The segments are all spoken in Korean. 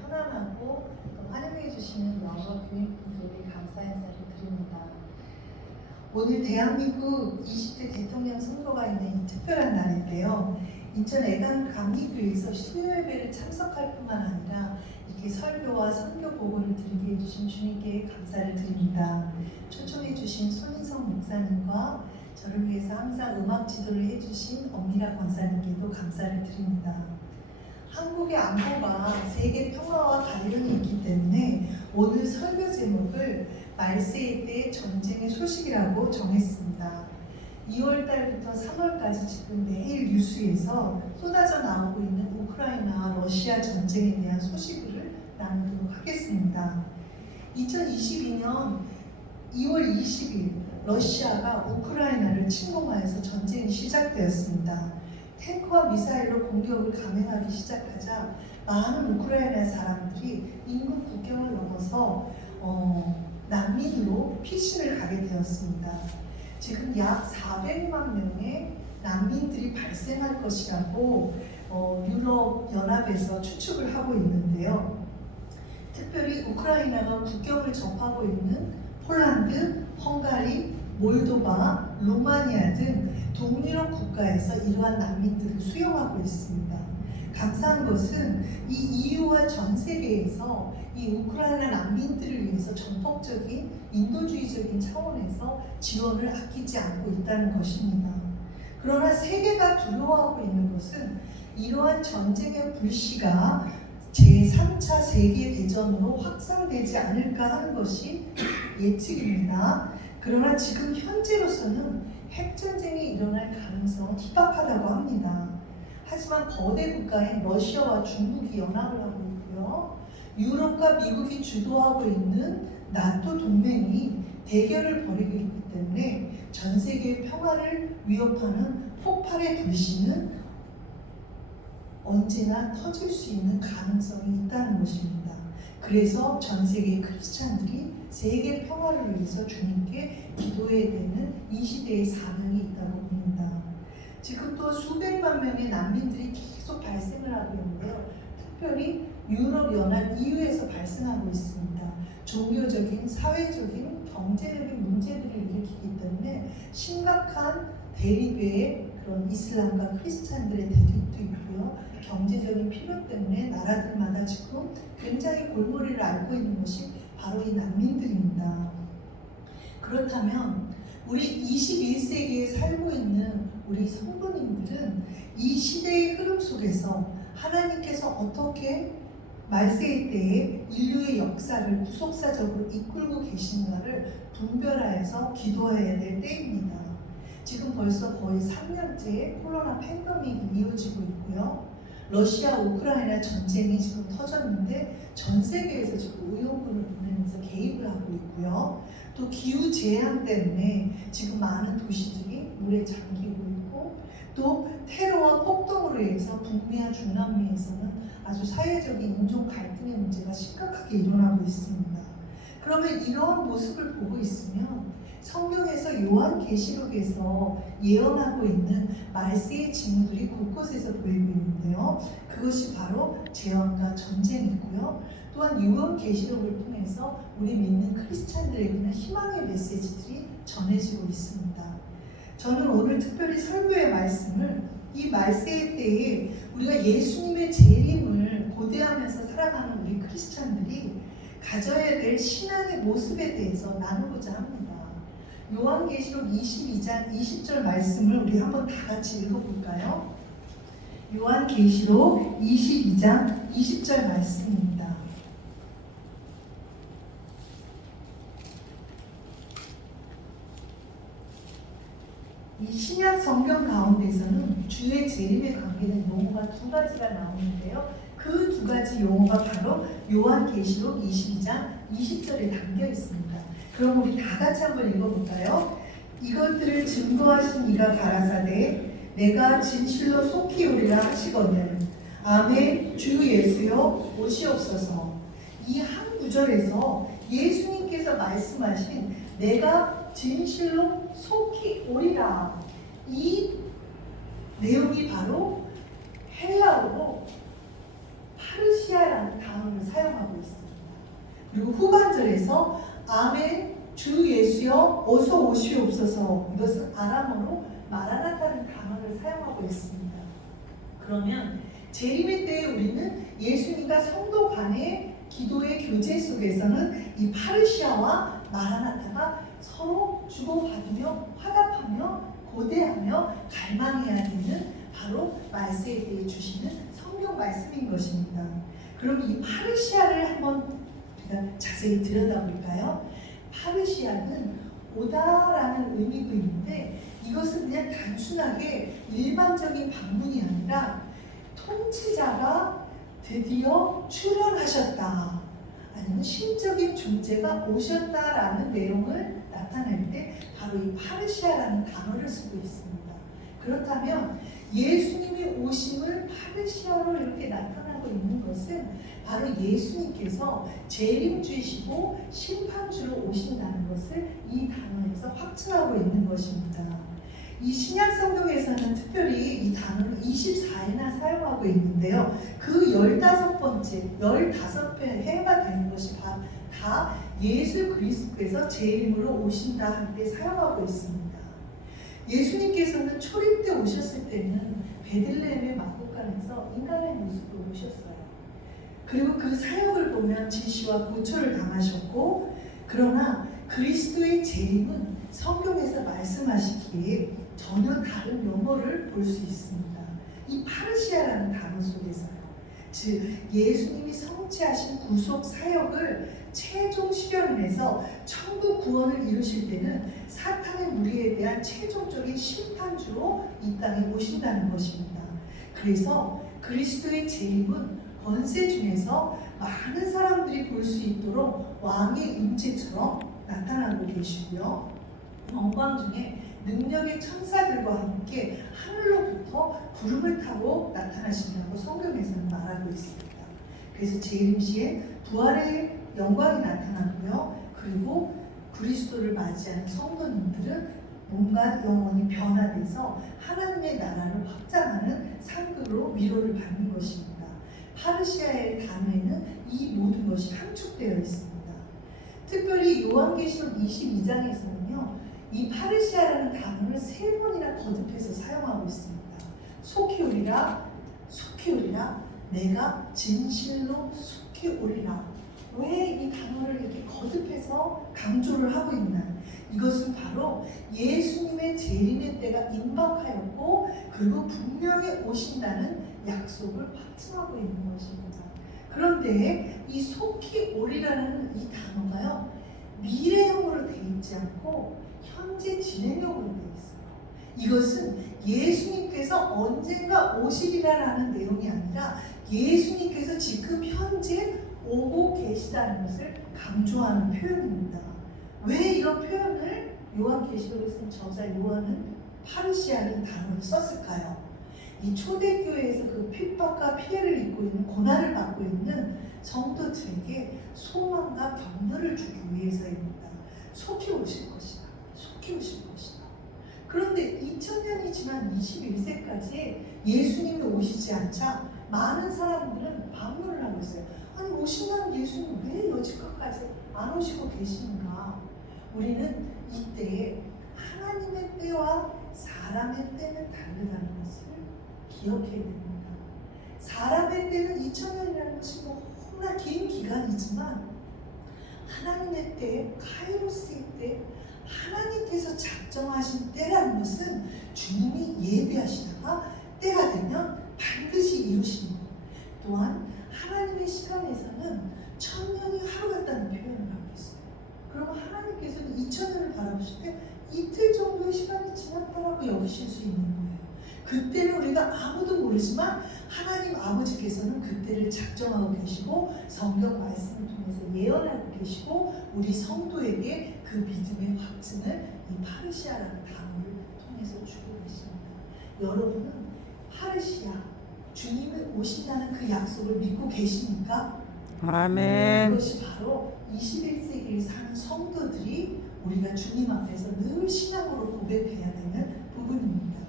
편안하고 환영해 주시는 여러 교인분들에게 감사 인사를 드립니다. 오늘 대한민국 20대 대통령 선거가 있는 이 특별한 날인데요. 인천 애간 감리교회에서 수요예배를 참석할 뿐만 아니라 이렇게 설교와 선교 보고를 드리게 해주신 주님께 감사를 드립니다. 초청해 주신 손인성 목사님과 저를 위해서 항상 음악 지도를 해주신 엄미라 권사님께도 감사를 드립니다. 한국의 안보가 세계 평화와 관련이 있기 때문에 오늘 설교 제목을 말세의 때 전쟁의 소식이라고 정했습니다. 2월달부터 3월까지 지금 매일 뉴스에서 쏟아져 나오고 있는 우크라이나 러시아 전쟁에 대한 소식을 나누도록 하겠습니다. 2022년 2월 20일 러시아가 우크라이나를 침공하여서 전쟁이 시작되었습니다. 탱크와 미사일로 공격을 감행하기 시작하자 많은 우크라이나 사람들이 인근 국경을 넘어서 난민으로 피신을 가게 되었습니다. 지금 약 400만 명의 난민들이 발생할 것이라고 유럽 연합에서 추측을 하고 있는데요. 특별히 우크라이나가 국경을 접하고 있는 폴란드, 헝가리, 몰도바, 루마니아 등 동유럽 국가에서 이러한 난민들을 수용하고 있습니다. 감사한 것은 이 EU와 전 세계에서 이 우크라이나 난민들을 위해서 전폭적인 인도주의적인 차원에서 지원을 아끼지 않고 있다는 것입니다. 그러나 세계가 두려워하고 있는 것은 이러한 전쟁의 불씨가 제3차 세계대전으로 확산되지 않을까 하는 것이 예측입니다. 그러나 지금 현재로서는 핵전쟁이 일어날 가능성은 희박하다고 합니다. 하지만 거대 국가인 러시아와 중국이 연합을 하고 있고요. 유럽과 미국이 주도하고 있는 나토 동맹이 대결을 벌이고 있기 때문에 전 세계의 평화를 위협하는 폭발의 불씨는 언제나 터질 수 있는 가능성이 있다는 것입니다. 그래서 전 세계 크리스찬들이 세계 평화를 위해서 주님께 기도해야 되는 이 시대의 사명이 있다고 봅니다. 지금 또 수백만 명의 난민들이 계속 발생을 하고 있는데요. 특별히 유럽연합 EU에서 발생하고 있습니다. 종교적인, 사회적인, 경제적인 문제들을 일으키기 때문에 심각한 대립의 그런 이슬람과 크리스찬들의 대립도 있고요. 경제적인 필요 때문에 나라들마다 지금 굉장히 골머리를 앓고 있는 것이 바로 이 난민들입니다. 그렇다면 우리 21세기에 살고 있는 우리 성도님들은 이 시대의 흐름 속에서 하나님께서 어떻게 말세의 때에 인류의 역사를 구속사적으로 이끌고 계신가를 분별하여서 기도해야 될 때입니다. 지금 벌써 거의 3년째 코로나 팬데믹이 이어지고 있고요. 러시아 우크라이나 전쟁이 지금 터졌는데 전 세계에서 지금 의용군을 보내면서 개입을 하고 있고요. 또 기후 재앙 때문에 지금 많은 도시들이 물에 잠기고 있고, 또 테러와 폭동으로 인해서 북미와 중남미에서는 아주 사회적인 인종 갈등의 문제가 심각하게 일어나고 있습니다. 그러면 이러한 모습을 보고 있으면 성경에서 요한계시록에서 예언하고 있는 말세의 징후들이 곳곳에서 보이고 있는데요. 그것이 바로 재앙과 전쟁이고요. 또한 요한계시록을 통해서 우리 믿는 크리스찬들에게는 희망의 메시지들이 전해지고 있습니다. 저는 오늘 특별히 설교의 말씀을 이 말세의 때에 우리가 예수님의 재림을 고대하면서 살아가는 우리 크리스찬들이 가져야 될 신앙의 모습에 대해서 나누고자 합니다. 요한계시록 22장 20절 말씀을 우리 한번 다 같이 읽어볼까요? 요한계시록 22장 20절 말씀입니다. 이 신약 성경 가운데서는 주의 재림에 관계된 용어가 두 가지가 나오는데요. 그 두 가지 용어가 바로 요한계시록 22장 20절에 담겨 있습니다. 그럼 우리 다 같이 한번 읽어볼까요? 이것들을 증거하신 이가 가라사대 내가 진실로 속히 오리라 하시거늘 아멘 주 예수여 오시옵소서. 이 한 구절에서 예수님께서 말씀하신 내가 진실로 속히 오리라, 이 내용이 바로 헬라어로 파르시아라는 단어를 사용하고 있습니다. 그리고 후반절에서 아멘 주 예수여 어서 오시옵소서, 이것은 아람어로 마라나타는 단어를 사용하고 있습니다. 그러면 재림의 때에 우리는 예수님과 성도 간의 기도의 교제 속에서는 이 파르시아와 마라나타가 서로 주고받으며 화답하며 고대하며 갈망해야 되는 바로 말세에 대해 주시는 성경 말씀인 것입니다. 그럼 이 파르시아를 한번 우리가 자세히 들여다볼까요? 파르시아는 오다라는 의미도 있는데 이것은 그냥 단순하게 일반적인 방문이 아니라 통치자가 드디어 출현하셨다, 아니면 신적인 존재가 오셨다라는 내용을 나타낼 때 바로 이 파르시아라는 단어를 쓰고 있습니다. 그렇다면 예수님이 오심을 파르시아로 이렇게 나타나고 있는 것은 바로 예수님께서 재림주이시고 심판주로 오신다는 것을 이 단어에서 확증하고 있는 것입니다. 이 신약 성경에서는 특별히 이 단어를 24회나 사용하고 있는데요. 그 15번째, 15회가 되는 것이 다 예수 그리스도께서 재림으로 오신다 할 때 사용하고 있습니다. 예수님께서는 초림 때 오셨을 때는 베들레헴의 마곡간에서 인간의 모습으로 오셨어요. 그리고 그 사역을 보면 질시와 고초를 당하셨고, 그러나 그리스도의 재림은 성경에서 말씀하시기에 전혀 다른 용어를 볼 수 있습니다. 이 파르시아라는 단어 속에서요. 즉 예수님이 성취하신 구속 사역을 최종 실현해서 천국 구원을 이루실 때는 사탄의 무리에 대한 최종적인 심판주로 이 땅에 오신다는 것입니다. 그래서 그리스도의 재림은 권세 중에서 많은 사람들이 볼 수 있도록 왕의 임재처럼 나타나고 계시고요. 영광 중에 능력의 천사들과 함께 하늘로부터 구름을 타고 나타나신다고 성경에서는 말하고 있습니다. 그래서 재림 시에 부활의 영광이 나타나고요. 그리고 그리스도를 맞이하는 성도님들은 온갖 영혼이 변화돼서 하나님의 나라를 확장하는 상급으로 위로를 받는 것입니다. 파르시아의 단어에는 이 모든 것이 함축되어 있습니다. 특별히 요한계시록 22장에서는요. 이 파르시아라는 단어를 3번이나 거듭해서 사용하고 있습니다. 속히 오리라, 속히 오리라, 내가 진실로 속히 오리라. 왜 이 단어를 이렇게 거듭해서 강조를 하고 있나? 이것은 바로 예수님의 재림의 때가 임박하였고, 그리고 분명히 오신다는 약속을 확증하고 있는 것입니다. 그런데 이 속히 오리라는 이 단어가요, 미래형으로 되어 있지 않고 현재 진행형으로 되어 있어요. 이것은 예수님께서 언젠가 오시리라는 내용이 아니라 예수님께서 지금 현재 오고 계시다는 것을 강조하는 표현입니다. 왜 이런 표현을 요한계시록에 쓴 저자 요한은 파르시아라는 단어를 썼을까요? 이 초대교회에서 그 핍박과 피해를 입고 있는, 고난을 받고 있는 성도들에게 소망과 격려를 주기 위해서입니다. 속히 오실 것이다. 속히 오실 것이다. 그런데 2000년이 지난 21세까지 예수님이 오시지 않자 많은 사람들은 반문을 하고 있어요. 아니 오신다는 예수님 왜 여지껏까지 안 오시고 계시는가? 우리는 이때 하나님의 때와 사람의 때는 다르다는 것을 기억해야 됩니다. 사람의 때는 2000년이라는 것이 너무나 긴 기간이지만 하나님의 때, 카이로스의 때, 하나님께서 작정하신 때라는 것은 주님이 예비하시다가 때가 되면 반드시 이루십니다. 또한 하나님의 시간에서는 1000년이 하루 같다는 표현을 하고 있어요. 그러면 하나님께서는 2000년을 바라보실 때 이틀 정도의 시간이 지났다라고 여기실 수 있는 거예요. 그때는 우리가 아무도 모르지만 하나님 아버지께서는 그때를 작정하고 계시고 성경 말씀을 통해서 예언하고 계시고 우리 성도에게 그 믿음의 확증을 이 파르시아라는 단어를 통해서 주고 계십니다. 여러분은 파르시아, 주님이 오신다는 그 약속을 믿고 계십니까? 아멘. 그것이 바로 21세기를 사는 성도들이 우리가 주님 앞에서 늘 신앙으로 고백해야 되는 부분입니다.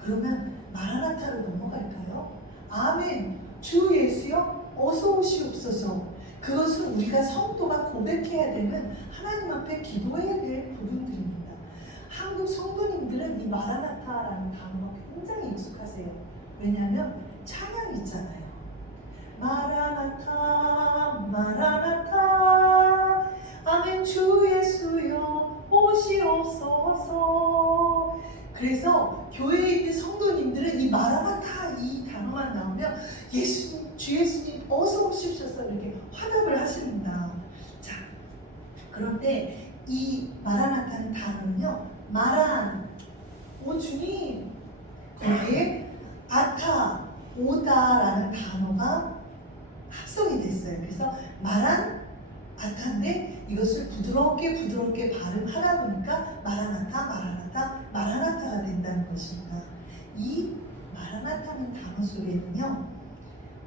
그러면 마라나타로 넘어갈까요? 아멘. 주 예수여 어서 오시옵소서. 그것은 우리가 성도가 고백해야 되는 하나님 앞에 기도해야 될 부분들입니다. 한국 성도님들은 이 마라나타라는 단어가 굉장히 익숙하세요. 왜냐하면 찬양 있잖아요. 마라나타 마라나타 아멘 주 예수여 오시옵소서. 그래서 교회에 있는 성도님들은 이 마라나타 이 단어만 나오면 예수님 주 예수님 어서 오십소서 이렇게 화답을 하십니다. 자, 그런데 이 마라나타는 단어는요, 마란 오 주님, 거기에 아타 오다라는 단어가 합성이 됐어요. 그래서 마란 아타인데 이것을 부드럽게 발음하다 보니까 마라나타가 된다는 것입니다. 이 마라나타는 단어 속에는요,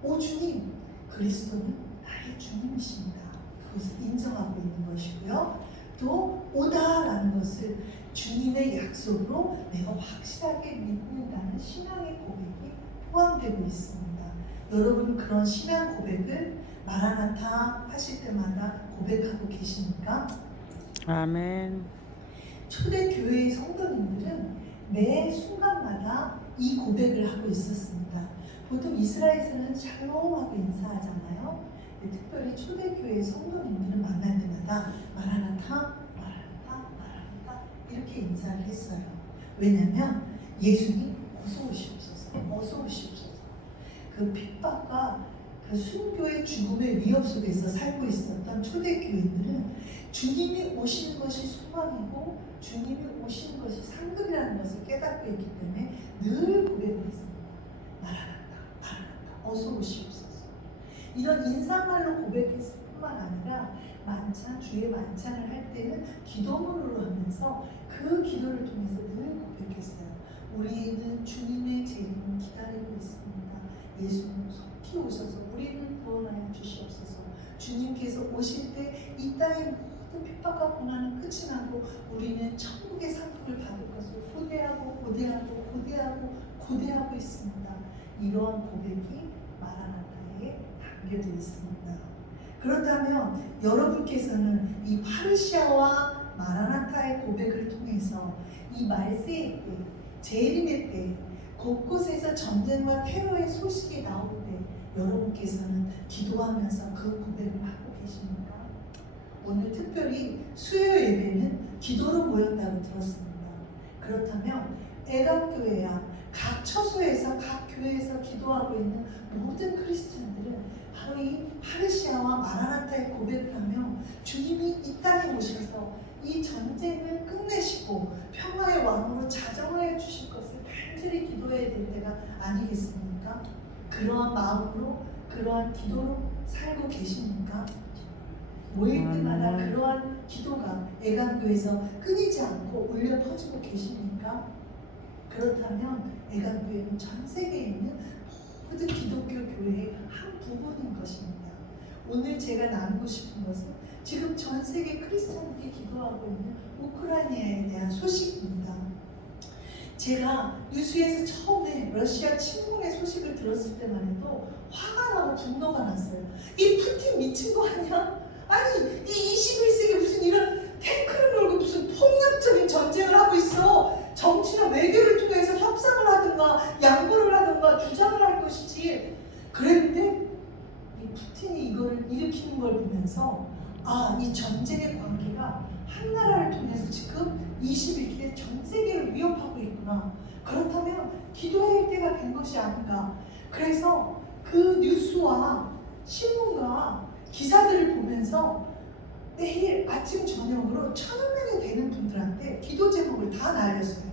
오 주님, 그리스도는 나의 주님이십니다. 그것을 인정하고 있는 것이고요. 또 오다라는 것을 주님의 약속으로 내가 확실하게 믿는다는 신앙의 고백이 포함되고 있습니다. 여러분 그런 신앙 고백을 마라나타 하실 때마다 고백하고 계십니까? 아멘. 초대교회의 성도님들은 매 순간마다 이 고백을 하고 있었습니다. 보통 이스라엘에서는 샬롬하고 인사하잖아요. 특별히 초대교회의 성도님들은 만날 때마다 마라나타 이렇게 인사를 했어요. 왜냐하면 예수님 어서 오시옵소서, 어서 오시옵소서. 그 핍박과 그 순교의 죽음의 위협 속에서 살고 있었던 초대교인들은 주님이 오시는 것이 소망이고 주님이 오시는 것이 상급이라는 것을 깨닫고 있기 때문에 늘 고백을 했습니다. 마라나타 어서 오시옵소서. 이런 인사말로 고백했을 뿐만 아니라 주의 만찬을 할 때는 기도문으로 하면서 그 기도를 통해서 늘 고백했어요. 우리는 주님의 재림을 기다리고 있습니다. 예수님 속히 오셔서 우리를 구원하여 주시옵소서. 주님께서 오실 때 이 땅의 모든 핍박과 고난은 끝이 나고 우리는 천국의 상급을 받을 것을 고대하고 있습니다. 이러한 고백이 마라나타에 담겨져 있습니다. 그렇다면 여러분께서는 이 파르시아와 마라나타의 고백을 통해서 이 말세의 때, 재림의 때, 곳곳에서 전쟁과 테러의 소식이 나올 때 여러분께서는 기도하면서 그 고백을 하고 계십니까? 오늘 특별히 수요 예배는 기도로 모였다고 들었습니다. 그렇다면 애감교회야 각 처소에서 각 교회에서 기도하고 있는 모든 크리스찬들은 바로 이 파르시아와 마라나타의 고백을 하며 주님이 이 땅에 오셔서 이 전쟁을 끝내시고 평화의 왕으로 자정하여 주실 것을 간절히 기도해야 될 때가 아니겠습니까? 그러한 마음으로 그러한 기도로 살고 계십니까? 모일 때마다 그러한 기도가 애감교회에서 끊이지 않고 울려 퍼지고 계십니까? 그렇다면 애감교회는 전 세계에 있는 모든 기독교 교회의 한 부분인 것입니다. 오늘 제가 나누고 싶은 것은 지금 전 세계 크리스찬들이 기도하고 있는 우크라이나에 대한 소식입니다. 제가 뉴스에서 처음에 러시아 침공의 소식을 들었을 때만 해도 화가 나고 분노가 났어요. 이 푸틴 미친 거 아니야? 아니 이 21세기 무슨 이런 탱크를 몰고 무슨 폭력적인 전쟁을 하고 있어. 정치나 외교를 통해서 협상을 하든가 양보를 하든가 주장을 할 것이지. 그랬는데 이 푸틴이 이거를 일으키는 걸 보면서 이 전쟁의 관계가 한 나라를 통해서 지금 21세기 전 세계를 위협하고 있구나. 그렇다면 기도해야 할 때가 된 것이 아닌가. 그래서 그 뉴스와 신문과 기사들을 보면서 매일 아침 저녁으로 1,000명이 되는 분들한테 기도 제목을 다 날렸어요.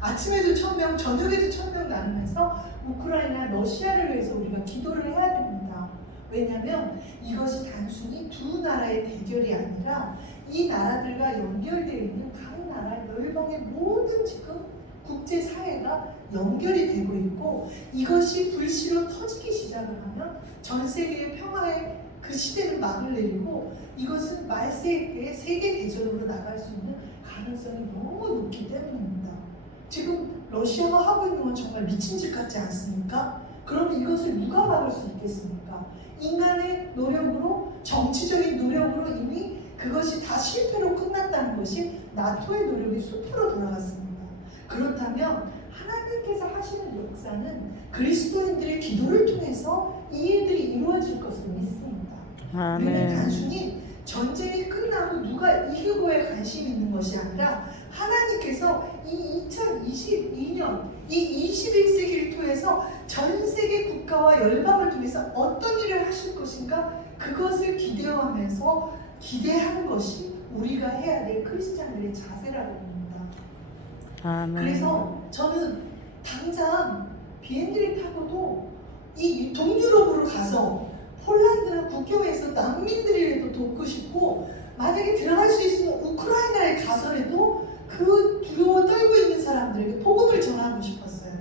아침에도 1,000명, 저녁에도 1,000명 나누면서 우크라이나, 러시아를 위해서 우리가 기도를 해야 됩니다. 왜냐하면 이것이 단순히 두 나라의 대결이 아니라 이 나라들과 연결되어 있는 각 나라 열방의 모든 지금 국제사회가 연결이 되고 있고 이것이 불씨로 터지기 시작을 하면 전 세계의 평화의 그 시대를 막을 내리고 이것은 말세의 때에 세계 대전으로 나갈 수 있는 가능성이 너무 높기 때문입니다. 지금 러시아가 하고 있는 건 정말 미친 짓 같지 않습니까? 그러면 이것을 누가 막을 수 있겠습니까? 인간의 노력으로, 정치적인 노력으로 이미 그것이 다 실패로 끝났다는 것이 나토의 노력이 수포로 돌아갔습니다. 그렇다면 하나님께서 하시는 역사는 그리스도인들의 기도를 통해서 이 일들이 이루어질 것을 믿습니다. 우리는 아멘. 단순히 전쟁이 끝나고 누가 이기고에 관심이 있는 것이 아니라 하나님께서 이 2022년, 이 21세기를 통해서 전 세계 국가와 열방을 통해서 어떤 일을 하실 것인가 그것을 기대하는 것이 우리가 해야 될 크리스찬들의 자세라고 봅니다. 아멘. 그래서 저는 당장 비행기를 타고도 이 동유럽으로 가서 폴란드나 국경에서 난민들이라도 돕고 싶고, 만약에 들어갈 수 있으면 우크라이나에 가서라도 그 두려워 떨고 있는 사람들에게 복음을 전하고 싶었어요.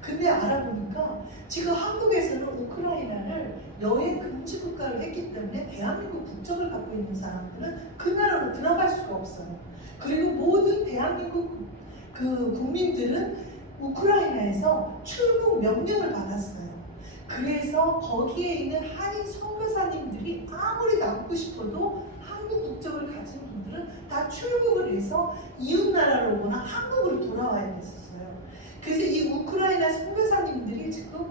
근데 알아보니까 지금 한국에서는 우크라이나를 여행 금지 국가로 했기 때문에 대한민국 국적을 갖고 있는 사람들은 그 나라로 들어갈 수가 없어요. 그리고 모든 대한민국 그 국민들은 우크라이나에서 출국 명령을 받았어요. 그래서 거기에 있는 한인 선교사님들이 아무리 남고 싶어도 한국 국적을 가진 분들은 다 출국을 해서 이웃 나라로 오거나 한국으로 돌아와야 됐었어요. 그래서 이 우크라이나 선교사님들이 지금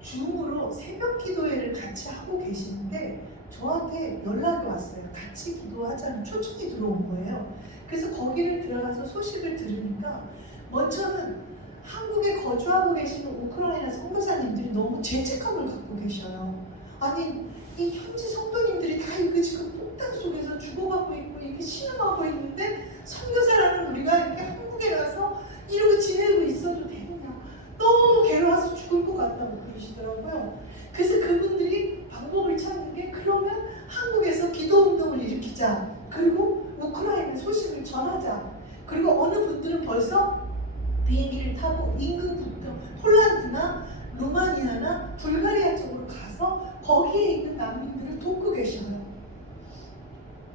줌으로 새벽 기도회를 같이 하고 계시는데 저한테 연락이 왔어요. 같이 기도하자는 초청이 들어온 거예요. 그래서 거기를 들어가서 소식을 들으니까 먼저는 한국에 거주하고 계시는 우크라이나 선교사님들이 너무 죄책감을 갖고 계셔요. 아니 이 현지 성도님들이 다 이거 지금 폭탄 속에서 죽어가고 있고 이게 신음하고 있는데 선교사라는 우리가 이렇게 한국에 가서 이러고 지내고 있어도 되느냐, 너무 괴로워서 죽을 것 같다고 그러시더라고요. 그래서 그분들이 방법을 찾는 게 그러면 한국에서 기도운동을 일으키자, 그리고 우크라이나 소식을 전하자. 그리고 어느 분들은 벌써 비행기를 타고 인근 국경 폴란드나 루마니아나 불가리아 쪽으로 가서 거기에 있는 난민들을 돕고 계셔요.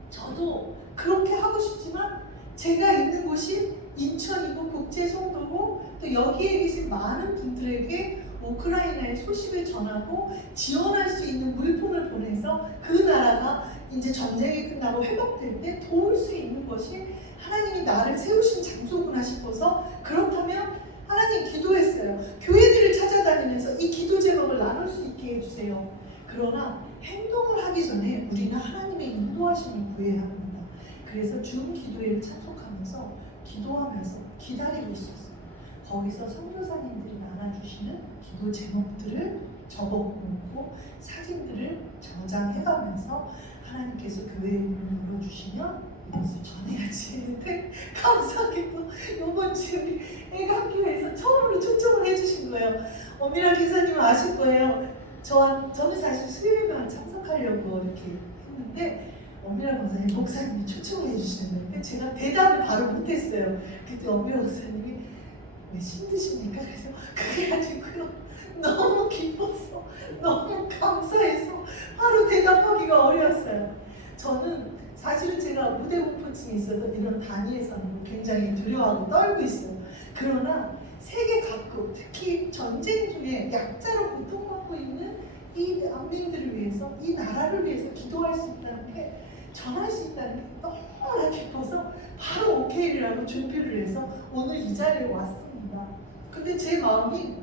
저도 그렇게 하고 싶지만 제가 있는 곳이 인천이고 국제송도고 또 여기에 계신 많은 분들에게 우크라이나의 소식을 전하고 지원할 수 있는 물품을 보내서 그 나라가 이제 전쟁이 끝나고 회복될 때 도울 수 있는 것이 하나님이 나를 세우신 장소구나 싶어서, 그렇다면 하나님 기도했어요. 교회들을 찾아다니면서 이 기도 제목을 나눌 수 있게 해주세요. 그러나 행동을 하기 전에 우리는 하나님의 인도하심을 구해야 합니다. 그래서 줌 기도회를 참석하면서 기도하면서 기다리고 있었어요. 거기서 선교사님들이 나눠주시는 기도 제목들을 적어놓고 사진들을 저장해가면서 하나님께서 교회의 문을 열어주시면 이것을 전해야지 했는데, 감사하게도 이번 주에 우리 애각교회에서 처음으로 초청을 해주신 거예요. 엄밀한 기사님은 아실 거예요. 저는 사실 수요일만 참석하려고 이렇게 했는데 엄밀한 목사님, 목사님이 초청을 해주시는데 제가 대답을 바로 못했어요. 그때 엄밀한 목사님이 왜 힘드십니까? 그래서 그게 아니고요, 너무 기뻐서 너무 감사해서 바로 대답하기가 어려웠어요. 저는 사실은 제가 무대 공포증이 있어서 이런 단위에서는 굉장히 두려워하고 떨고 있어요. 그러나 세계 각국, 특히 전쟁 중에 약자로 고통받고 있는 이 난민들을 위해서, 이 나라를 위해서 기도할 수 있다는 게, 전할 수 있다는 게 너무나 기뻐서 바로 오케이를 하고 준비를 해서 오늘 이 자리에 왔습니다. 근데 제 마음이,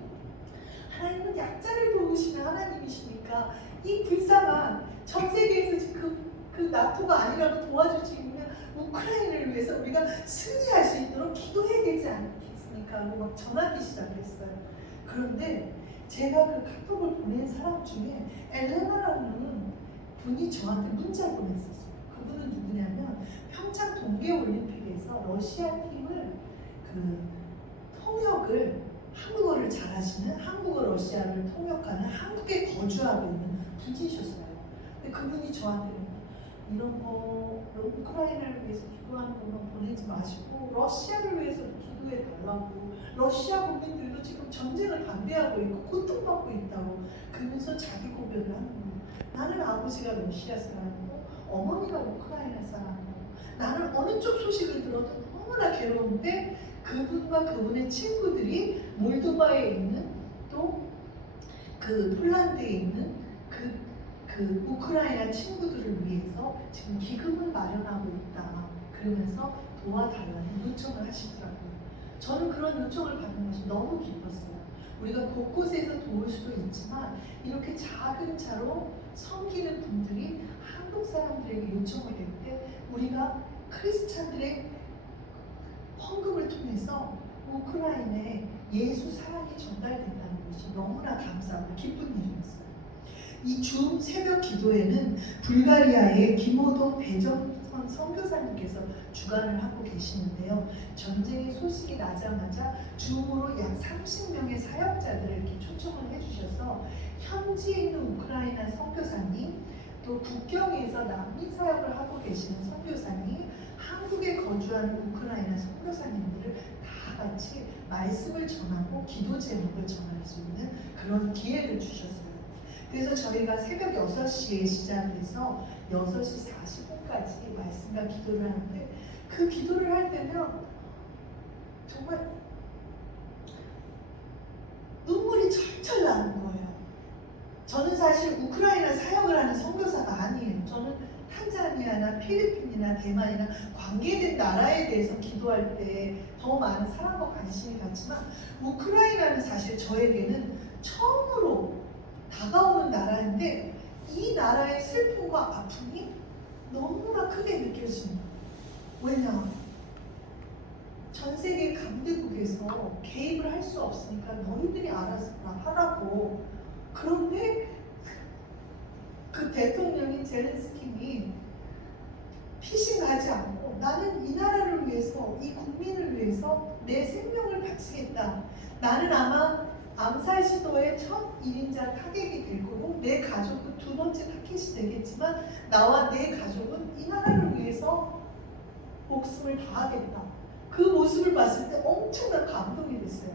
하나님은 약자를 도우시는 하나님이시니까 이 불쌍한 전 세계에서 지금 그 나토가 아니라도 도와주시면 우크라이나를 위해서 우리가 승리할 수 있도록 기도해야 되지 않겠습니까? 하고 막 전하기 시작했어요. 그런데 제가 그 카톡을 보낸 사람 중에 엘레나라는 분이 저한테 문자를 보냈었어요. 그분은 누구냐면 평창 동계올림픽에서 러시아 팀을 통역을, 한국어를 잘하시는, 한국어 러시아를 통역하는 한국에 거주하고 있는 분이셨어요. 근데 그분이 저한테 이런 거 우크라이나를 위해서 기도하는 것만 보내지 마시고 러시아를 위해서도 기도해 달라고, 러시아 국민들도 지금 전쟁을 반대하고 있고 고통받고 있다고 그러면서 자기 고백을 하는 거예요. 나는 아버지가 러시아 사람이고 어머니가 우크라이나 사람이고 나는 어느 쪽 소식을 들어도 너무나 괴로운데 그분과 그분의 친구들이 몰도바에 있는 또 그 폴란드에 있는 그 우크라이나 친구들을 위해서 지금 기금을 마련하고 있다. 그러면서 도와달라는 요청을 하시더라고요. 저는 그런 요청을 받는 것이 너무 기뻤어요. 우리가 곳곳에서 도울 수도 있지만 이렇게 작은 차로 섬기는 분들이 한국 사람들에게 요청을 할 때 우리가 크리스찬들의 헌금을 통해서 우크라이나에 예수 사랑이 전달된다는 것이 너무나 감사하고 기쁜 일이었어요. 이 주 새벽 기도에는 불가리아의 김호동 배정선 선교사님께서 주관을 하고 계시는데요. 전쟁의 소식이 나자마자 줌으로 약 30명의 사역자들을 이렇게 초청을 해주셔서 현지에 있는 우크라이나 선교사님, 또 국경에서 난민 사역을 하고 계시는 선교사님, 한국에 거주하는 우크라이나 선교사님들을 다 같이 말씀을 전하고 기도 제목을 전할 수 있는 그런 기회를 주셨어요. 그래서 저희가 새벽 6시에 시작해서 6시 40분까지 말씀과 기도를 하는데 그 기도를 할 때면 정말 눈물이 철철 나는 거예요. 저는 사실 우크라이나 사역을 하는 선교사가 아니에요. 저는 탄자니아나 필리핀이나 대만이나 관계된 나라에 대해서 기도할 때 더 많은 사랑과 관심이 갔지만 우크라이나는 사실 저에게는 처음으로 다가오는 나라인데 이 나라의 슬픔과 아픔이 너무나 크게 느껴집니다. 왜냐? 전 세계 강대국에서 개입을 할 수 없으니까 너희들이 알아서 하라고. 그런데 그 대통령인 젤렌스키니 피신하지 않고 나는 이 나라를 위해서, 이 국민을 위해서 내 생명을 바치겠다. 나는 아마 암살 시도의 첫 1인자 타겟이 될 거고 내 가족은 두 번째 타겟이 되겠지만 나와 내 가족은 이 나라를 위해서 목숨을 다하겠다. 그 모습을 봤을 때 엄청난 감동이 됐어요.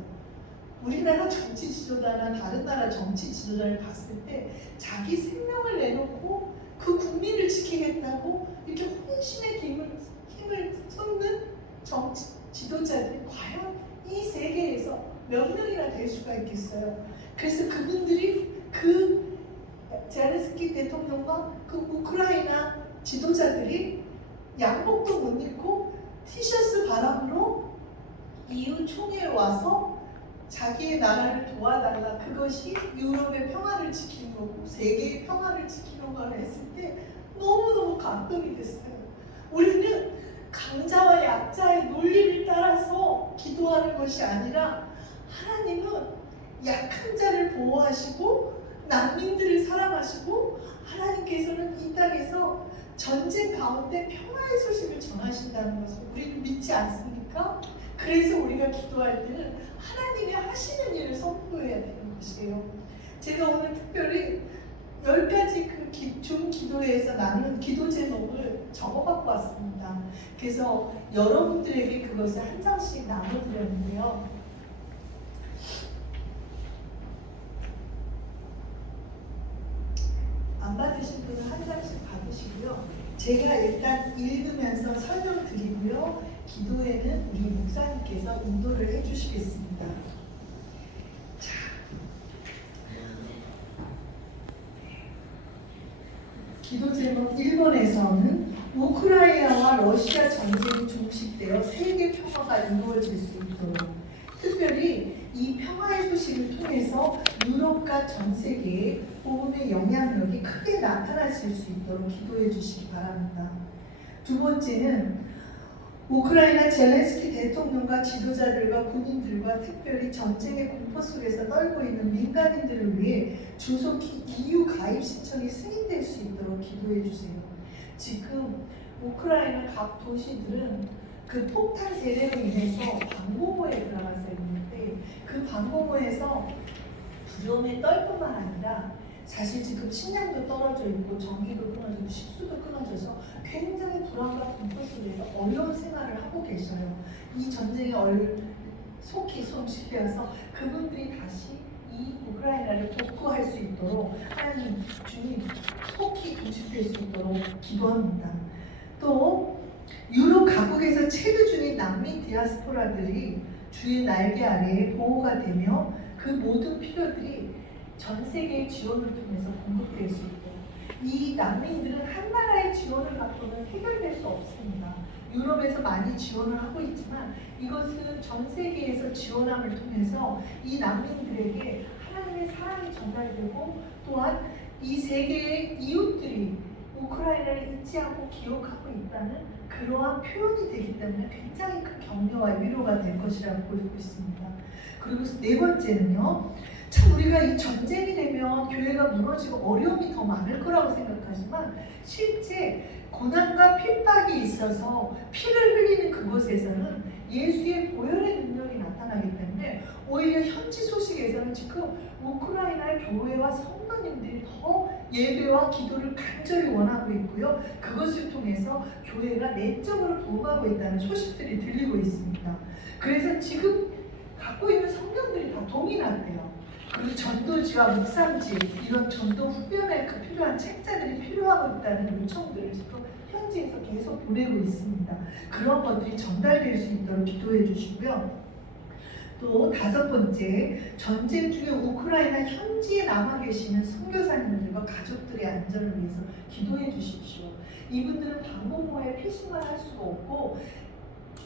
우리나라 정치 지도자나 다른 나라 정치 지도자를 봤을 때 자기 생명을 내놓고 그 국민을 지키겠다고 이렇게 혼신의 힘을 쏟는 정치 지도자들이 과연 이 세계에서 몇 명이나 될 수가 있겠어요. 그래서 그분들이 그 젤렌스키 대통령과 그 우크라이나 지도자들이 양복도 못 입고 티셔츠 바람으로 EU 총회에 와서 자기의 나라를 도와달라. 그것이 유럽의 평화를 지키는 거고 세계의 평화를 지키는 거라 했을 때 너무너무 감동이 됐어요. 우리는 강자와 약자의 논리를 따라서 기도하는 것이 아니라 하나님은 약한 자를 보호하시고 난민들을 사랑하시고 하나님께서는 이 땅에서 전쟁 가운데 평화의 소식을 전하신다는 것을 우리는 믿지 않습니까? 그래서 우리가 기도할 때는 하나님이 하시는 일을 선포해야 되는 것이에요. 제가 오늘 특별히 10가지 그 줌 기도회에서 나눈 기도 제목을 적어갖고 왔습니다. 그래서 여러분들에게 그것을 한 장씩 나눠드렸는데요. 안 받으신 분은 한 장씩 받으시고요. 제가 일단 읽으면서 설명드리고요. 기도에는 우리 목사님께서 인도를 해주시겠습니다. 자, 기도 제목 1번에서는 우크라이나와 러시아 전쟁이 종식되어 세계 평화가 이루어질 수 있도록, 특별히 이 평화의 소식을 통해서 유럽과 전 세계에 복음의 영향력이 크게 나타나실 수 있도록 기도해 주시기 바랍니다. 두 번째는 우크라이나 젤렌스키 대통령과 지도자들과 군인들과 특별히 전쟁의 공포 속에서 떨고 있는 민간인들을 위해 조속히 EU 가입 신청이 승인될 수 있도록 기도해 주세요. 지금 우크라이나 각 도시들은 그 폭탄 세례로 인해서 방공호에 들어가서 있는데 그 방공호에서 두려움에 떨 뿐만 아니라 사실 지금 식량도 떨어져 있고 전기도 끊어지고 식수도 끊어져서 굉장히 불안과 공포 속에서 어려운 생활을 하고 계셔요. 이 전쟁에 속히 손실되어서 그분들이 다시 이 우크라이나를 복구할 수 있도록 하나님 주님 속히 구축될 수 있도록 기도합니다. 또 유럽 각국에서 체류 중인 난민 디아스포라들이 주의 날개 아래에 보호가 되며 그 모든 필요들이 전 세계의 지원을 통해서 공급될 수 있고, 이 난민들은 한 나라의 지원을 갖고는 해결될 수 없습니다. 유럽에서 많이 지원을 하고 있지만 이것은 전 세계에서 지원함을 통해서 이 난민들에게 하나님의 사랑이 전달되고, 또한 이 세계의 이웃들이 우크라이나를 잊지 않고 기억하고 있다는 그러한 표현이 되기 때문에 굉장히 큰 격려와 위로가 될 것이라고 보고 있습니다. 그리고 네 번째는요, 참 우리가 이 전쟁이 되면 교회가 무너지고 어려움이 더 많을 거라고 생각하지만 실제 고난과 핍박이 있어서 피를 흘리는 그곳에서는 예수의 보혈의 능력이 나타나기 때문에 오히려 현지 소식에서는 지금 우크라이나의 교회와 성도님들이 더 예배와 기도를 간절히 원하고 있고요. 그것을 통해서 교회가 내적으로 부흥하고 있다는 소식들이 들리고 있습니다. 그래서 지금 갖고 있는 성경들이 다 동일하대요. 그리고 전도지와 묵상지, 이런 전도 후변에 그 필요한 책자들이 필요하고 있다는 요청들을 지금 현지에서 계속 보내고 있습니다. 그런 것들이 전달될 수 있도록 기도해 주시고요. 또 다섯 번째, 전쟁 중에 우크라이나 현지에 남아 계시는 선교사님들과 가족들의 안전을 위해서 기도해 주십시오. 이분들은 방공호에 피신만 할 수가 없고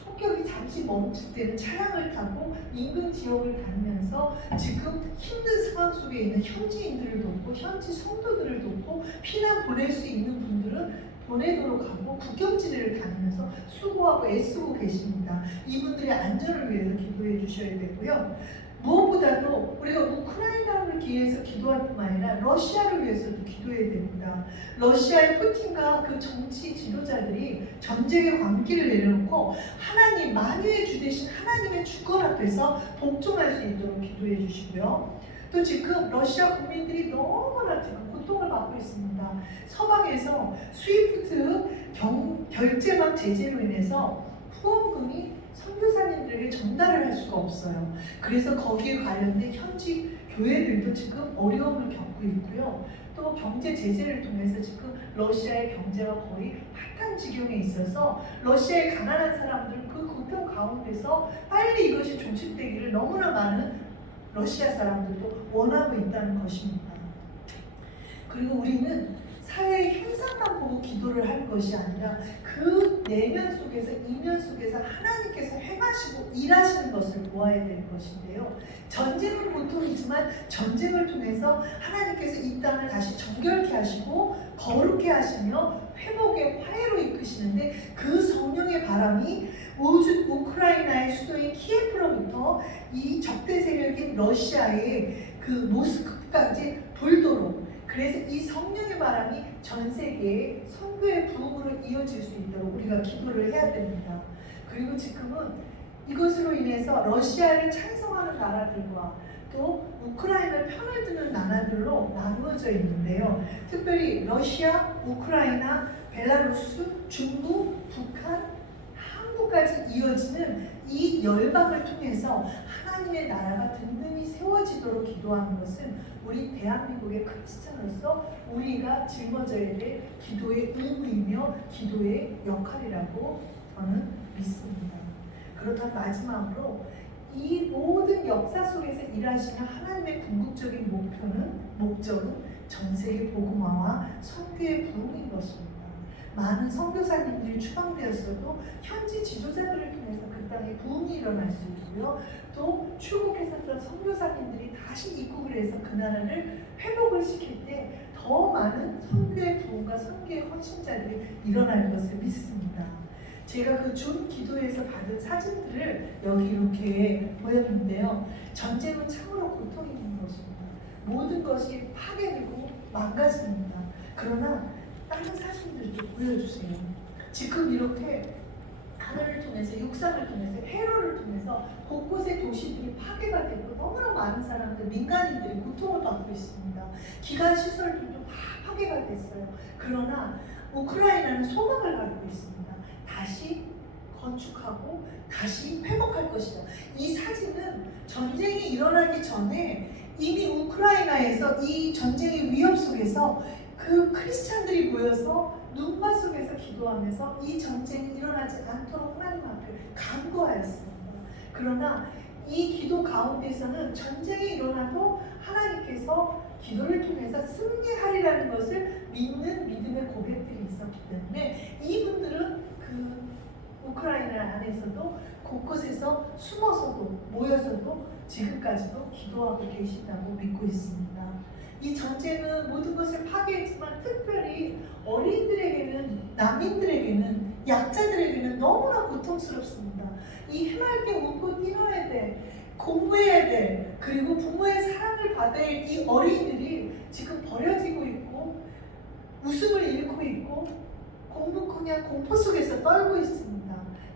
폭격이 잠시 멈출 때는 차량을 타고 인근 지역을 다니면서 지금 힘든 상황 속에 있는 현지인들을 돕고 현지 성도들을 돕고 피난 보낼 수 있는 분들은 보내도록 하고 국경지대를 다니면서 수고하고 애쓰고 계십니다. 이분들의 안전을 위해서 기도해 주셔야 되고요. 무엇보다도 우리가 우크라이나를 위해서 기도할 뿐만 아니라 러시아를 위해서도 기도해야 됩니다. 러시아의 푸틴과 그 정치 지도자들이 전쟁의 광기를 내려놓고 하나님, 만유의 주 되신 하나님의 주권 앞에서 복종할 수 있도록 기도해 주시고요. 또 지금 러시아 국민들이 너무나 지금 고통을 받고 있습니다. 서방에서 스위프트 결제망 제재로 인해서 후원금이 선교사님들에게 전달을 할 수가 없어요. 그래서 거기에 관련된 현지 교회들도 지금 어려움을 겪고 있고요. 또 경제 제재를 통해서 지금 러시아의 경제가 거의 파탄 지경에 있어서 러시아의 가난한 사람들은 그 고통 가운데서 빨리 이것이 종식되기를 너무나 많은 러시아 사람들도 원하고 있다는 것입니다. 그리고 우리는 사회의 현상만 보고 기도를 할 것이 아니라 그 내면 속에서, 이면 속에서 하나님께서 행하시고 일하시는 것을 보아야 될 것인데요. 전쟁은 고통이지만 전쟁을 통해서 하나님께서 이 땅을 다시 정결케 하시고 거룩케 하시며 회복의 화해로 이끄시는데, 그 성령의 바람이 우크라이나의 수도인 키예프로부터 이 적대 세력인 러시아의 그 모스크까지 돌도록, 그래서 이 성령의 바람이 전 세계의 선교의 부흥으로 이어질 수 있도록 우리가 기도를 해야 됩니다. 그리고 지금은 이것으로 인해서 러시아를 찬성하는 나라들과 또 우크라이나를 편을 드는 나라들로 나누어져 있는데요. 특별히 러시아, 우크라이나, 벨라루스, 중국, 북한, 한국까지 이어지는 이 열방을 통해서 하나님의 나라가 든든히 세워지도록 기도하는 것은 우리 대한민국의 크리스찬으로서 우리가 짊어져야 될 기도의 의무이며 기도의 역할이라고 저는 믿습니다. 그렇다면 마지막으로 이 모든 역사 속에서 일하시는 하나님의 궁극적인 목적은 전 세계 복음화와 선교의 부흥인 것입니다. 많은 선교사님들이 추방되었어도 현지 지도자들을 통해서 그 땅에 부흥이 일어날 수 있고요. 또 출국했었던 선교사님들이 다시 입국을 해서 그 나라를 회복을 시킬 때 더 많은 선교의 부흥과 선교의 헌신자들이 일어날 것을 믿습니다. 제가 그 준 기도에서 받은 사진들을 여기 이렇게 보였는데요. 전쟁은 참으로 고통이 있는 것입니다. 모든 것이 파괴되고 망가집니다. 그러나 다른 사진들도 보여주세요. 지금 이렇게 하늘을 통해서, 육상을 통해서, 회로를 통해서 곳곳의 도시들이 파괴가 되고 너무나 많은 사람들, 민간인들이 고통을 받고 있습니다. 기관 시설들도 다 파괴가 됐어요. 그러나 우크라이나는 소망을 가지고 있습니다. 다시 건축하고 다시 회복할 것이다. 이 사진은 전쟁이 일어나기 전에 이미 우크라이나에서 이 전쟁의 위협 속에서 그 크리스찬들이 모여서 눈물 속에서 기도하면서 이 전쟁이 일어나지 않도록 하나님 앞에 간구하였습니다. 그러나 이 기도 가운데서는 전쟁이 일어나도 하나님께서 기도를 통해서 승리하리라는 것을 믿는 믿음의 고백들이 있었기 때문에 이분들은 그 우크라이나 안에서도 곳곳에서 숨어서도 모여서도 지금까지도 기도하고 계신다고 믿고 있습니다. 이 전쟁은 모든 것을 파괴했지만 특별히 어린이들에게는, 난민들에게는, 약자들에게는 너무나 고통스럽습니다. 이 해맑게 웃고 뛰어야 돼, 공부해야 돼, 그리고 부모의 사랑을 받아야 할 이 어린이들이 지금 버려지고 있고 웃음을 잃고 있고 그냥 공포 속에서 떨고 있습니다.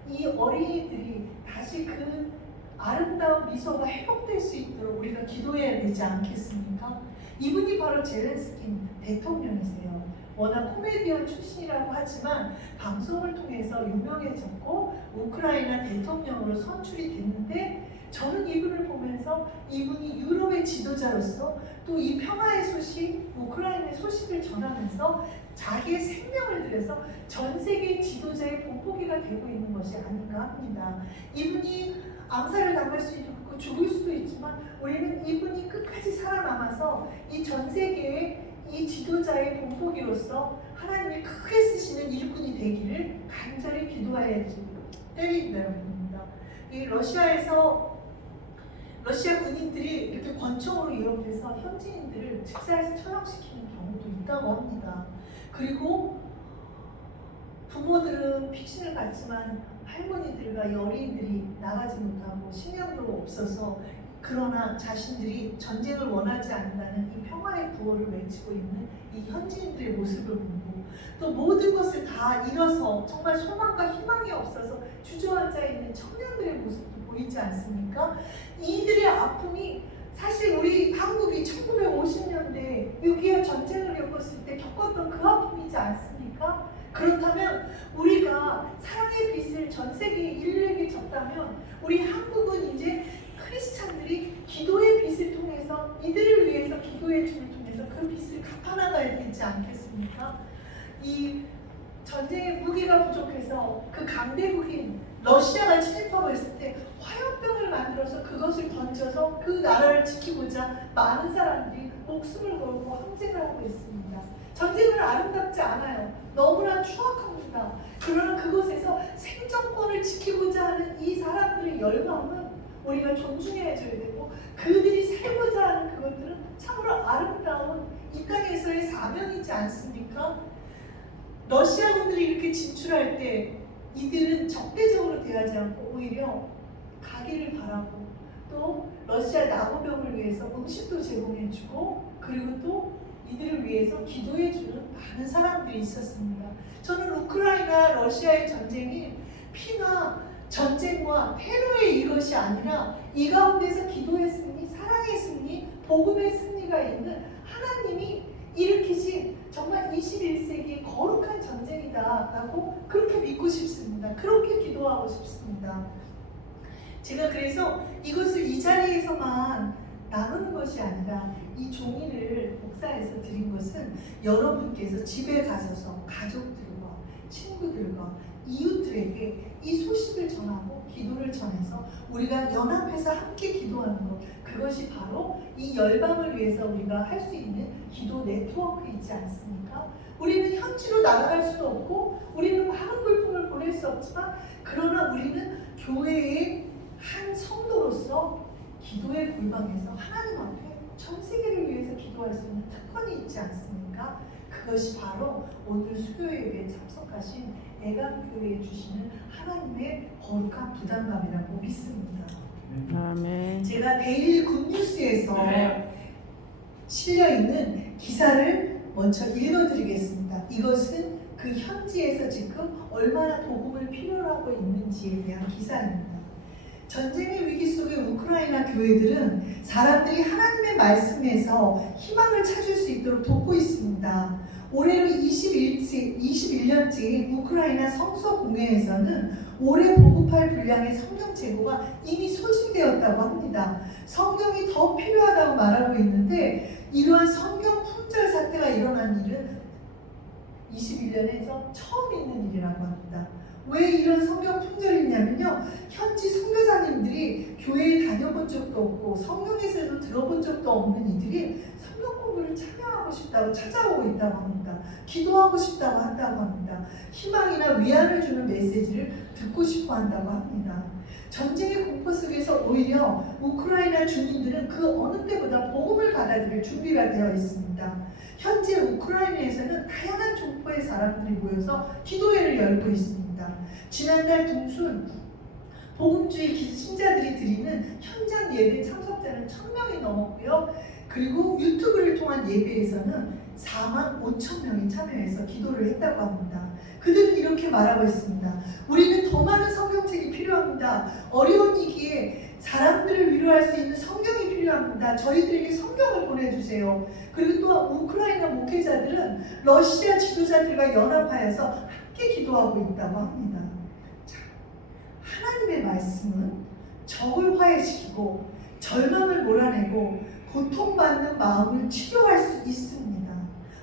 이 어린이들이 다시 그 아름다운 미소가 회복될 수 있도록 우리가 기도해야 되지 않겠습니까? 이분이 바로 젤렌스키 대통령이세요. 워낙 코미디언 출신이라고 하지만 방송을 통해서 유명해졌고 우크라이나 대통령으로 선출이 됐는데 저는 이분을 보면서 이분이 유럽의 지도자로서 또 이 평화의 소식, 우크라이나의 소식을 전하면서 자기의 생명을 들여서 전 세계 지도자의 본보기가 되고 있는 것이 아닌가 합니다. 이분이 암살을 당할 수 있고 죽을 수도 있지만 우리는 이분이 끝까지 살아남아서 이 전 세계의 이 지도자의 본보기로서 하나님이 크게 쓰시는 일꾼이 되기를 간절히 기도해야지 때린다 봅니다. 이 러시아 군인들이 이렇게 권총으로 이용해서 현지인들을 직사해서 처형시키는 경우도 있다고 합니다. 그리고 부모들은 픽신을 갖지만 할머니들과 이 어린이들이 나가지 못하고 식량도 없어서 그러나 자신들이 전쟁을 원하지 않는다는 이 평화의 구호를 외치고 있는 이 현지인들의 모습을 보고 또 모든 것을 다 잃어서 정말 소망과 희망이 없어서 주저앉아 있는 청년들의 모습도 보이지 않습니까? 이들의 아픔이 사실 우리 한국이 1950년대 6.25 전쟁을 겪었을 때 겪었던 그 아픔이지 않습니까? 그렇다면 우리가 사랑의 빛을 전 세계 인류에게 줬다면 우리 한국은 이제 크리스찬들이 기도의 빛을 통해서 이들을 위해서 기도의 줄을 통해서 그 빛을 갚아나가야 되지 않겠습니까? 이 전쟁의 무기가 부족해서 그 강대국인 러시아가 침입하고 있을 때 화염병을 만들어서 그것을 던져서 그 나라를 지키고자 많은 사람들이 목숨을 걸고 항쟁을 하고 있습니다. 전쟁은 아름답지 않아요. 너무나 추악합니다. 그러나 그곳에서 생존권을 지키고자 하는 이 사람들의 열망은 우리가 존중해줘야 되고 그들이 살고자 하는 그것들은 참으로 아름다운 이 땅에서의 사명이지 않습니까? 러시아군들이 이렇게 진출할 때 이들은 적대적으로 대하지 않고 오히려 가기를 바라고 또 러시아 나고병을 위해서 음식도 제공해주고 그리고 또 이들을 위해서 기도해주는 많은 사람들이 있었습니다. 저는 우크라이나 러시아의 전쟁이 피나 전쟁과 테러의 이것이 아니라 이 가운데서 기도의 승리, 사랑의 승리, 복음의 승리가 있는 하나님이 일으키신 정말 21세기의 거룩한 전쟁이다라고 그렇게 믿고 싶습니다. 그렇게 기도하고 싶습니다. 제가 그래서 이것을 이 자리에서만 나누는 것이 아니라 이 종이를 목사에서 드린 것은 여러분께서 집에 가셔서 가족들과 친구들과 이웃들에게 이 소식을 전하고 기도를 전해서 우리가 연합해서 함께 기도하는 것, 그것이 바로 이 열방을 위해서 우리가 할 수 있는 기도 네트워크이지 않습니까? 우리는 현지로 날아갈 수도 없고 우리는 많은 물품을 보낼 수 없지만 그러나 우리는 교회의 한 성도로서 기도의 골방에서 하나님 앞에 전 세계를 위해서 기도할 수 있는 특권이 있지 않습니까? 그것이 바로 오늘 수요예배에 참석하신 애감교회에 주시는 하나님의 거룩한 부담감이라고 믿습니다. 아멘. 제가 데일리 굿뉴스에서 실려있는 기사를 먼저 읽어드리겠습니다. 이것은 그 현지에서 지금 얼마나 복음을 필요로 하고 있는지에 대한 기사입니다. 전쟁의 위기 속의 우크라이나 교회들은 사람들이 하나님의 말씀에서 희망을 찾을 수 있도록 돕고 있습니다. 올해로 21년째인 우크라이나 성서 공회에서는 올해 보급할 분량의 성경 재고가 이미 소진되었다고 합니다. 성경이 더 필요하다고 말하고 있는데 이러한 성경 품절 사태가 일어난 일은 21년에서 처음 있는 일이라고 합니다. 왜 이런 성경 품절이 있냐면요, 현지 선교사님들이 교회에 다녀본 적도 없고 성경에서도 들어본 적도 없는 이들이 성경 공부를 참여하고 싶다고 찾아오고 있다고 합니다. 기도하고 싶다고 한다고 합니다. 희망이나 위안을 주는 메시지를 듣고 싶어 한다고 합니다. 전쟁의 공포 속에서 오히려 우크라이나 주민들은 그 어느 때보다 복음을 받아들일 준비가 되어 있습니다. 현재 우크라이나에서는 다양한 족보의 사람들이 모여서 기도회를 열고 있습니다. 지난달 중순 복음주의 신자들이 드리는 현장 예배 참석자는 1000명이 넘었고요. 그리고 유튜브를 통한 예배에서는 45,000명이 참여해서 기도를 했다고 합니다. 그들은 이렇게 말하고 있습니다. 우리는 더 많은 성경책이 필요합니다. 어려운 위기에 사람들을 위로할 수 있는 성경이 필요합니다. 저희들에게 성경을 보내주세요. 그리고 또 우크라이나 목회자들은 러시아 지도자들과 연합하여서 함께 기도하고 있다고 합니다. 자, 하나님의 말씀은 적을 화해시키고 절망을 몰아내고 고통받는 마음을 치료할 수 있습니다.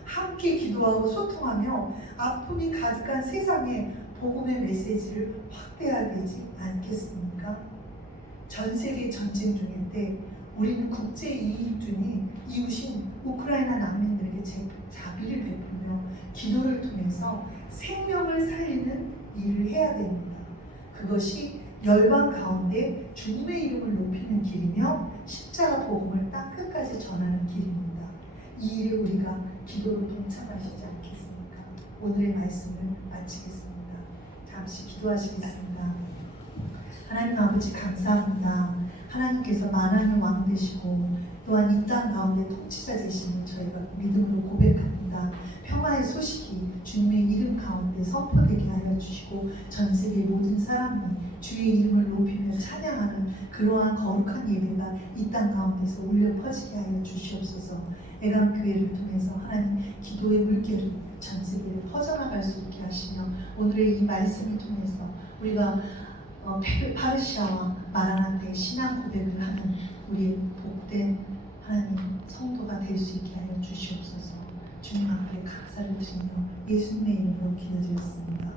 함께 기도하고 소통하며 아픔이 가득한 세상에 복음의 메시지를 확대해야 되지 않겠습니까? 전 세계 전쟁 중일 때 우리는 국제 이웃인 우크라이나 난민들에게 자비를 베풀며 기도를 통해서 생명을 살리는 일을 해야 됩니다. 그것이 열방 가운데 주님의 이름을 높이는 길이며 십자가 복음을 땅 끝까지 전하는 길입니다. 이 일에 우리가 기도로 동참하시지 않겠습니까? 오늘의 말씀을 마치겠습니다. 잠시 기도하시겠습니다. 하나님 아버지 감사합니다. 하나님께서 만왕의 왕 되시고 또한 이 땅 가운데 통치자 되시는 저희가 믿음으로 고백합니다. 평화의 소식이 주님의 이름 가운데 선포되게 하여 주시고 전 세계 모든 사람이 주의 이름을 높이며 찬양하는 그러한 거룩한 예배가 이 땅 가운데서 울려 퍼지게 하여 주시옵소서. 애감교회를 통해서 하나님 기도의 물결이 전 세계에 퍼져나갈 수 있게 하시며 오늘의 이 말씀을 통해서 우리가 파르시아와 마라나타의 신앙 고백을 하는 우리의 복된 하나님 성도가 될 수 있게 하여 주시옵소서. 주님 앞에 감사를 드리며 예수님의 이름으로 기도드렸습니다.